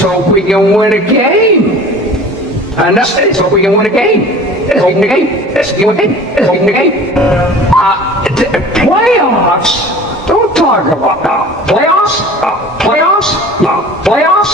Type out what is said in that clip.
So we can win a game. And that's it. So we can win a game. Let's win the game. Let's win the game. Let's win the game. Playoffs? Don't talk about that. Playoffs? Playoffs? Playoffs?